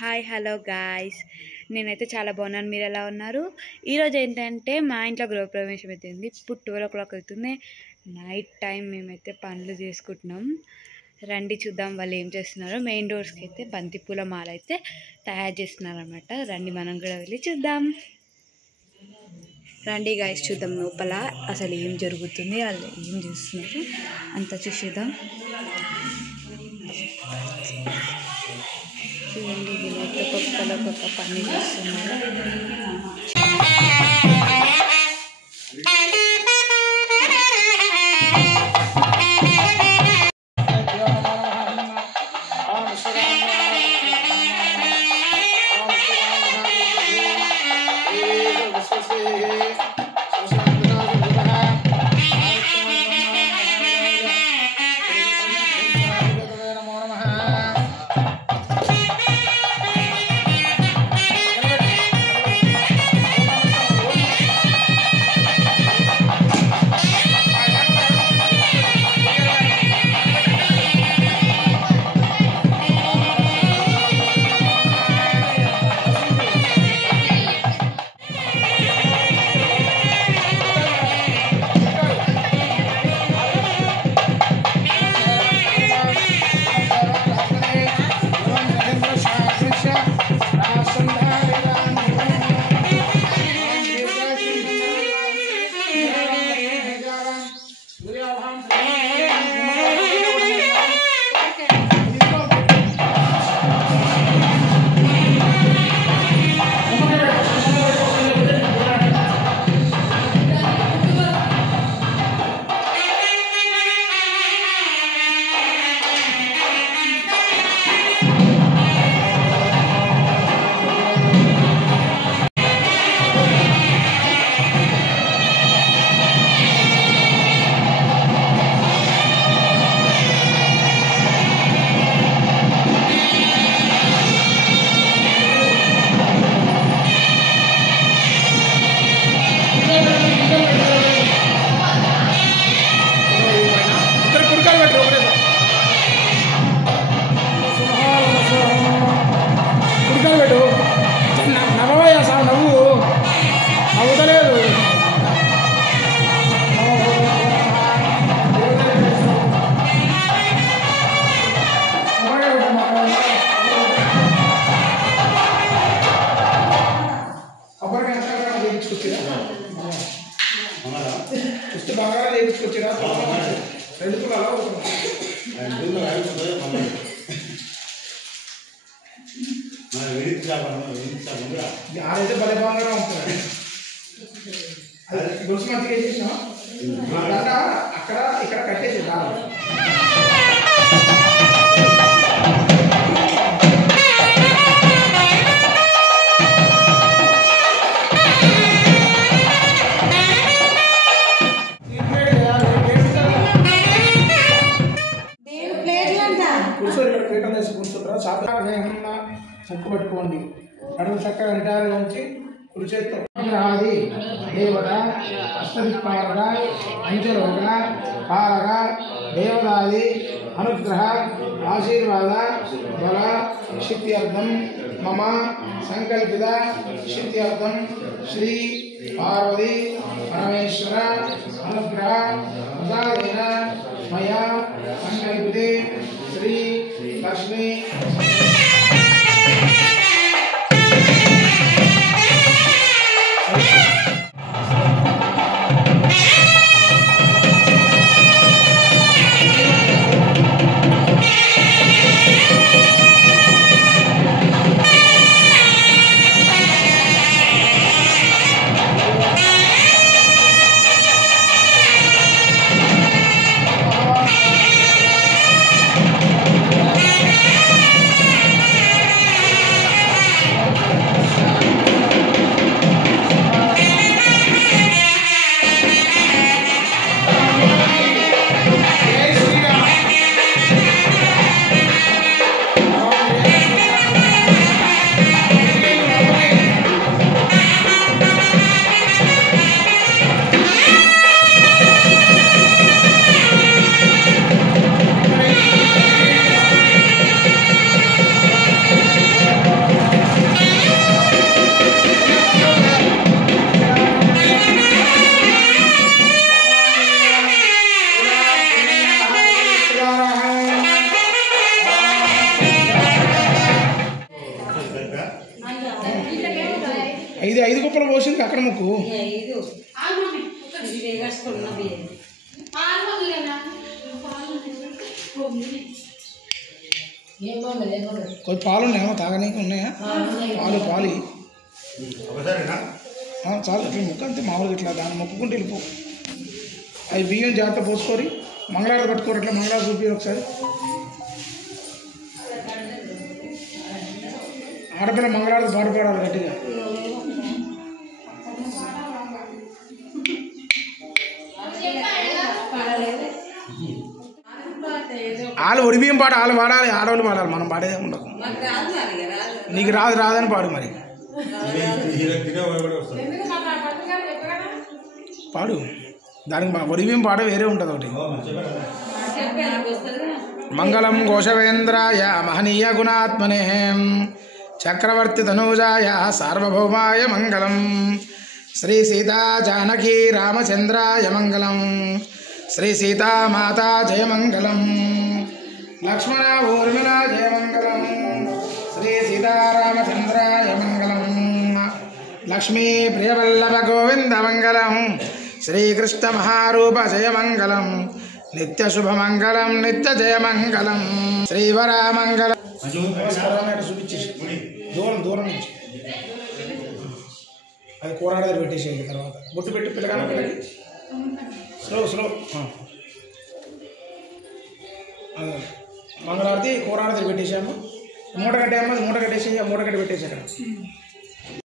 Hi hello guys, నేనైతే చాలా బాగున్నాను. మీరు ఎలా ఉన్నారు? ఈరోజు ఏంటంటే మా ఇంట్లో గృహప్రవేశం అయితే ఉంది. ఇప్పుడు 12 అవుతుంది. నైట్ టైం మేమైతే పనులు చేసుకుంటున్నాం. రండి చూద్దాం వాళ్ళు ఏం చేస్తున్నారు. మెయిన్ డోర్స్కి అయితే బంతిపూల మాల అయితే తయారు చేస్తున్నారు అనమాట. రండి మనం కూడా వెళ్ళి చూద్దాం. రండి గాయస్ చూద్దాం లోపల అసలు ఏం జరుగుతుంది, వాళ్ళు ఏం చేస్తున్నారు అంతా చూసేద్దాం. చూడండి వీళ్ళైతే ఒక్కొక్క పని చేస్తున్నారు. ఆడైతే భలే బాగా ఉంటుంది. గొలుసు మంచిగా వేసేసినా అక్కడ ఇక్కడ కట్టేసి దాని ముక్కు పట్టుకోండి. అడుగు చక్కగా నిటారుగా ఉంచి కుడి చేతితో ఆది దేవత అష్టదిక్పాలక అంచలోక పాలక దేవదాది అనుగ్రహ ఆశీర్వాద బల సిద్ధ్యర్థం మమ సంకల్పిత సిద్ధ్యర్థం శ్రీ పార్వతి పరమేశ్వర అనుగ్రహ ప్రసాదేన మయా సంకల్పితే శ్రీ లక్ష్మీ ఐదు గొప్పలు పోసింది అక్కడ ముక్కు. కొంచెం పాలు ఉన్నాయా తాగనీకి ఉన్నాయా? పాలు చాలు. ఇట్లా ముక్క అంతే మామూలుగా ఇట్లా దాన్ని మొక్కుకుంటే వెళ్ళిపో. అవి బియ్యం జాగ్రత్త పోసుకోరి, మంగళాలు పట్టుకోరు. ఇట్లా మంగళాలు చూపి ఒకసారి. ఆడపిల్ల మంగళాలు పాటు పాడాలి గట్టిగా. వాళ్ళు ఒడి బియ్యం పాట వాళ్ళు పాడాలి, ఆడవాళ్ళు పాడాలి, మనం పాడేదే ఉండదు. నీకు రాదని పాడు మరి. పాడు దానికి ఒడి బియ్యం పాట వేరే ఉంటుంది ఒకటి. మంగళం ఘోషవేంద్రాయ మహనీయ గుణాత్మనే చక్రవర్తి తనూజాయ సార్వభౌమాయ మంగళం. శ్రీ సీతా జానకీ రామచంద్రాయ మంగళం. శ్రీ సీతామాతా జయమంగళం. లక్ష్మణ ఊర్మిళ జయమంగళం. శ్రీ సీతారామచంద్రాయ మంగళం. లక్ష్మీ ప్రియవల్లభ గోవింద మంగళం. శ్రీకృష్ణ మహారూప జయమంగళం. నిత్య శుభమంగళం నిత్య జయమంగళం. శ్రీవరామంగళం. చూపించేసి దూరం నుంచి అది కూరాడ దగ్గర పెట్టేసేయండి. తర్వాత బొట్టు పెట్టి పిల్లగానే పిల్లకి స్లో మంగళారతి కూరాడ దగ్గర పెట్టేసాము. మూట కట్టేసి పెట్టేసి అక్కడ